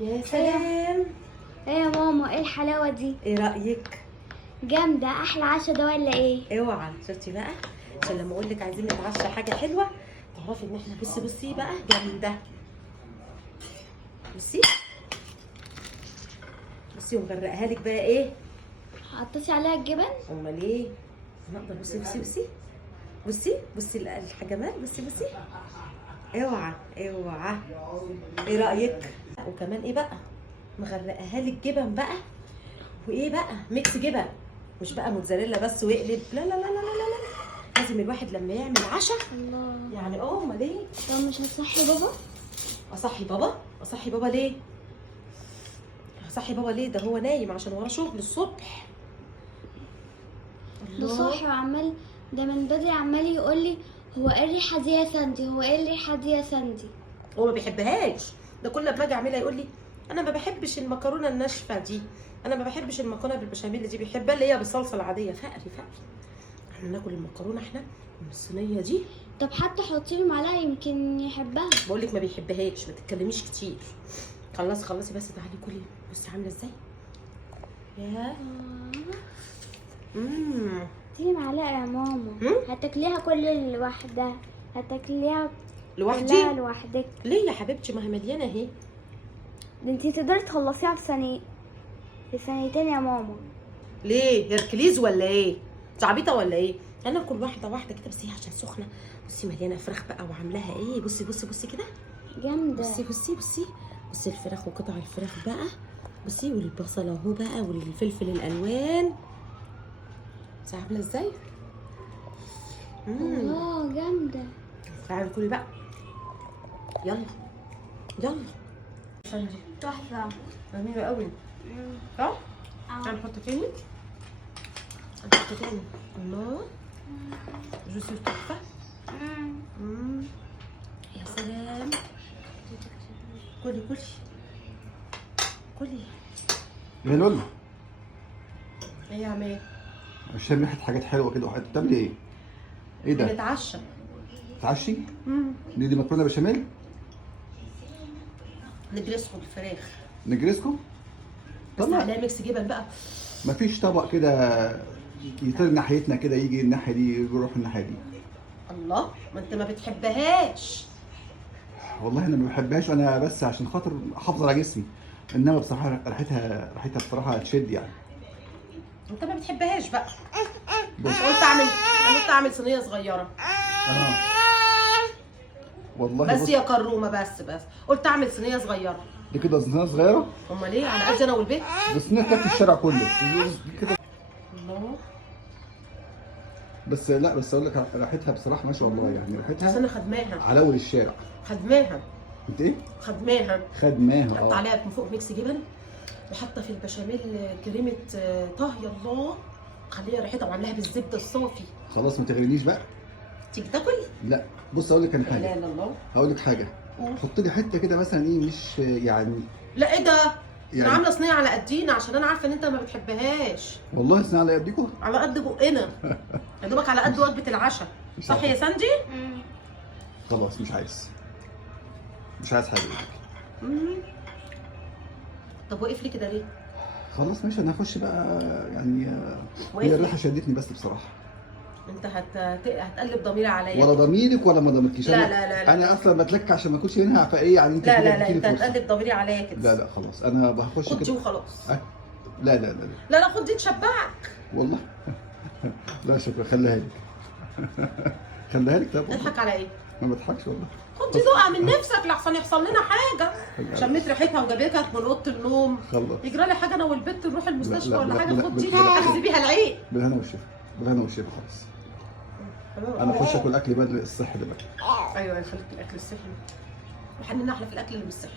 يا سلام. ايه يا ماما، ايه الحلاوه دي؟ ايه رأيك؟ جامده. احلى عشا ده ولا ايه؟ اوعى، شفتي بقى؟ عشان لما اقول لك عايزين نتعشى حاجه حلوه تعرفي ان احنا بصي بقى جامده. بصي ومغرقها لك بقى ايه؟ حطيتي عليها الجبن؟ امال ايه؟ نقدر. بصي الحجمات. بصي اوعى. ايه رأيك؟ وكمان ايه بقى؟ مغرقها لك جبن بقى، وايه بقى؟ ميكس جبن، مش بقى موتزاريلا بس ويقلب. لا لا لا لا لا لا، لازم الواحد لما يعمل عشاء الله. يعني امال ايه؟ طب مش هتصحي بابا؟ اصحي بابا ليه؟ ده هو نايم عشان وراه شغل الصبح. ده صاحي وعمال، ده من بدري عمال يقول لي هو ايه الريحه دي يا ساندي، هو ايه الريحه دي يا ساندي. هو ما بيحبهاش، ده كل ما اجي اعملها يقول لي انا ما بحبش المكرونه الناشفه دي، انا ما بحبش المكرونه بالبشاميل دي، بيحبها اللي هي بالصلصه العاديه. فقري احنا ناكل المكرونه احنا من الصينيه دي. طب حتى حطي له معلقه يمكن يحبها. بقول لك ما بيحبهاش، ما تتكلميش كتير. خلصي بس تعالي كلي. بصي عامله ازاي؟ يا دي معلقه يا ماما. هتاكليها كل لوحدها، هتاكليها لوحدي؟ كلها لوحدك. ليه يا حبيبتي؟ ما هي مليانه اهي. ده انتي تقدري تخلصيها في ثانيتين يا ماما. ليه؟ هركليز ولا ايه؟ انت عبيطه ولا ايه؟ انا اكل واحده كده، بس هي عشان سخنه. بصي مليانه فراخ بقى وعاملاها ايه. بصي كده جامده. بصي الفراخ وقطع الفراخ بقى. بصي والبصل اهو بقى والفلفل الالوان. بصي عامله ازاي؟ الله جامده. تعالي كلي بقى. يلا تحفه. جميله قوي. صح؟ هنحط تاني. الله، جوسي تحفه. يا سلام. كلي يا لولو، ايه يا عماد؟ شامم ريحه حاجات حلوه كده. وحد بتعملي ايه؟ ايه ده؟ بنتعشى. تعشي؟ دي مكرونه بشاميل؟ نجرسكو الفراخ. نجرسكو؟ بس طلع عليها ميكس جبن بقى. مفيش طبق كده يطير ناحيتنا كده، يجي الناحيه دي يروح الناحيه دي؟ الله، ما انت ما بتحبهاش. والله انا ما بحبهاش، انا بس عشان خاطر احافظ على جسمي، انما بصراحه ريحتها بصراحه هتشد يعني. انت ما بتحبهاش بقى. بص، قلت اعمل صينيه صغيره. والله بس بص. يا كرومه بس قلت اعمل صينيه صغيره. دي كده صينيه صغيره؟ امال ايه؟ على قد انا والبيت. دي صينيه تكفي الشارع كله دي كده. الله. بس لا، بس اقول لك ريحتها بصراحه ما شاء الله، يعني بس ريحتها انا خدماها. على اول الشارع. خدماها. انت ايه؟ خدماها. حط عليها من فوق ميكس جبن، وحاطه في البشاميل كريمه طهي. الله، خليها ريحتها، وعاملاها بالزبده الصافي. خلاص ما تغرينيش بقى. تيجي تاكل؟ لا بص اقول لك انا لا حاجه. لا الله. هقول لك حاجه. حط لي حته كده مثلا، ايه مش يعني. لا ايه ده؟ يعني انا عامله صينيه على قدينا عشان انا عارفه ان انت ما بتحبهاش. والله صينيه على قديكوا. على قد بقنا. يا دوبك على قد وجبه العشاء. صح يا ساندي؟ خلاص مش عايز حاجه. طب واقف لي كده ليه؟ خلاص ماشي، انا هخش بقى يعني. واقف هي لي. الريحه شدتني بس بصراحه. انت هتقلب ضميري عليا. ولا ضميرك ولا ما ضميركيش. لا لا لا لا. انا اصلا بتلك عشان ما اكلش منها، فايه يعني انت لا كده لا لا، بتديني انت فرصة. هتقلب ضميري عليا كده. لا خلاص انا بخش خد دي كده. وخلاص. لا لا لا لا لا لا، خد دي تشبعك. والله. لا شكرا، خليها لك. خليها لك. طب تضحك على ايه؟ ما بضحكش والله. خد دي دقه من نفسك لحسن يحصل لنا حاجه. شميت ريحتها وجابتك من اوضه النوم. خلص. يجرى لي حاجه انا والبت نروح المستشفى لا، ولا لا، حاجه. لا، خد دي لا. اخذ بيها العيد. بالهنا والشفا خلاص. انا اخش اكل اكل بدري الصحي دلوقتي. ايوه، خليك في الاكل الصحي. وحننا احلى في الاكل اللي مش صحي.